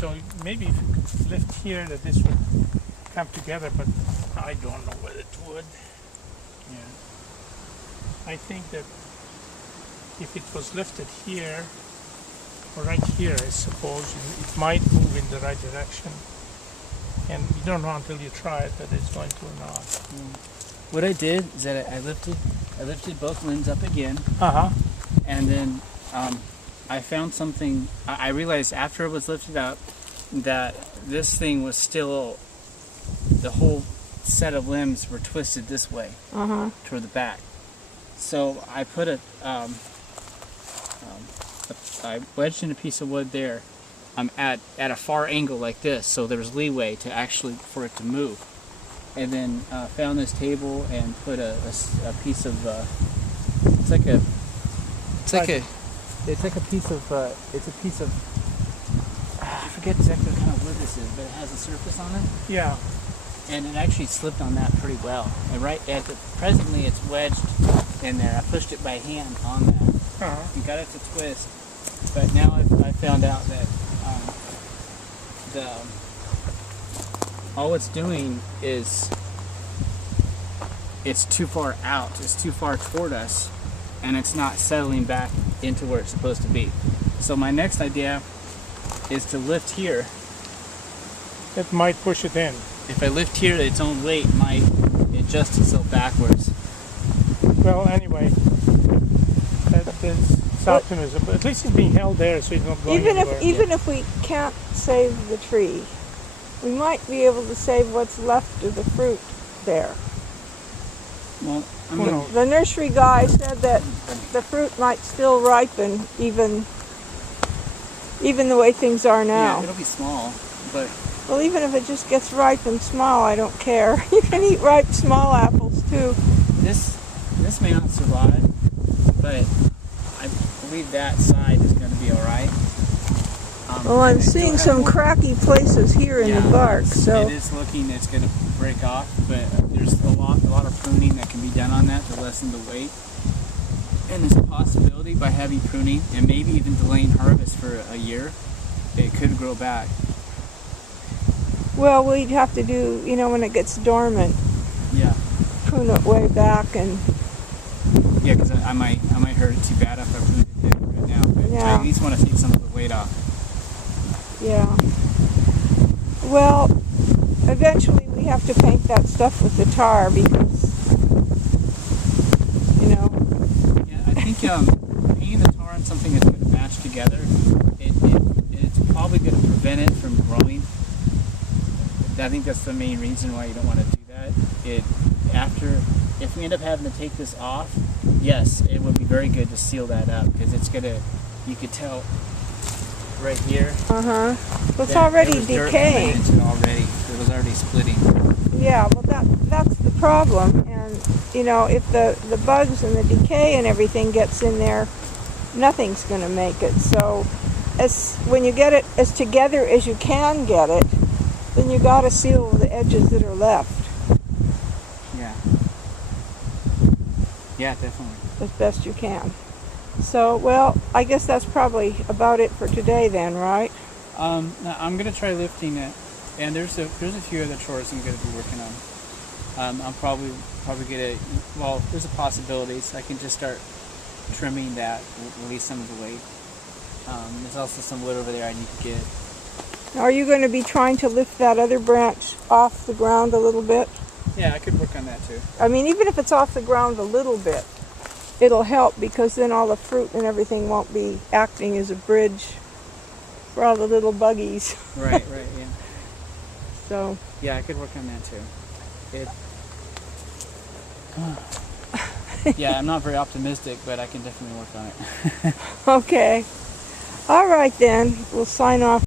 So maybe if you could lift here, that this would come together, but I don't know whether it would. Yeah. I think that if it was lifted here, or right here, I suppose, it might move in the right direction. And you don't know until you try it that it's going to or not. What I did is that I lifted both limbs up again, and then I found something. I realized after it was lifted up that this thing was still, the whole set of limbs were twisted this way toward the back. So I put I wedged in a piece of wood there. At a far angle like this, so there's leeway to actually for it to move. And then found this table and put a piece of it's a piece of I forget exactly what kind of wood this is, but it has a surface on it. Yeah. And it actually slipped on that pretty well. And presently it's wedged in there. I pushed it by hand on that and got it to twist. But now I found out that all it's doing is it's too far out, it's too far toward us, and it's not settling back into where it's supposed to be. So my next idea is to lift here. It might push it in. If I lift here, its own weight might adjust itself backwards. Well, anyway, it's optimism. But at least it's being held there, so it's not going anywhere. Even if we can't save the tree, we might be able to save what's left of the fruit there. Well, The nursery guy said that the fruit might still ripen even the way things are now. Yeah, it'll be small, but well, even if it just gets ripe and small, I don't care. You can eat ripe small apples too. this may not survive, but I believe that side is going to be all right. Well, I'm seeing some cracky places here in the bark, so it is looking it's going to break off, but there's a lot of pruning that can be done on that to lessen the weight. And there's a possibility by heavy pruning and maybe even delaying harvest for a year, it could grow back. well, we'd have to do, when it gets dormant, prune it way back and. Yeah, because I might hurt it too bad if I pruned it right now. But I at least want to take some of the weight off. Yeah. Well, eventually we have to paint that stuff with the tar because, Yeah, I think painting the tar on something that's going to match together, it's probably going to prevent it from growing. I think that's the main reason why you don't want to do that. If we end up having to take this off, yes, it would be very good to seal that up because you could tell right here. well, it's already decaying. It was already splitting. Yeah, well, that's the problem. And if the bugs and the decay and everything gets in there, nothing's going to make it. So, when you get it as together as you can get it, then you got to seal the edges that are left. Yeah, definitely. As best you can. So, well, I guess that's probably about it for today then, right? Now I'm gonna try lifting it, and there's a few other chores I'm gonna be working on. I'm probably gonna, well, there's a possibility, so I can just start trimming that, release some of the weight. There's also some wood over there I need to get. Are you going to be trying to lift that other branch off the ground a little bit? Yeah, I could work on that too. I mean, even if it's off the ground a little bit, it'll help because then all the fruit and everything won't be acting as a bridge for all the little buggies. Right, yeah. So. Yeah, I could work on that too. Yeah, I'm not very optimistic, but I can definitely work on it. Okay. All right then, we'll sign off.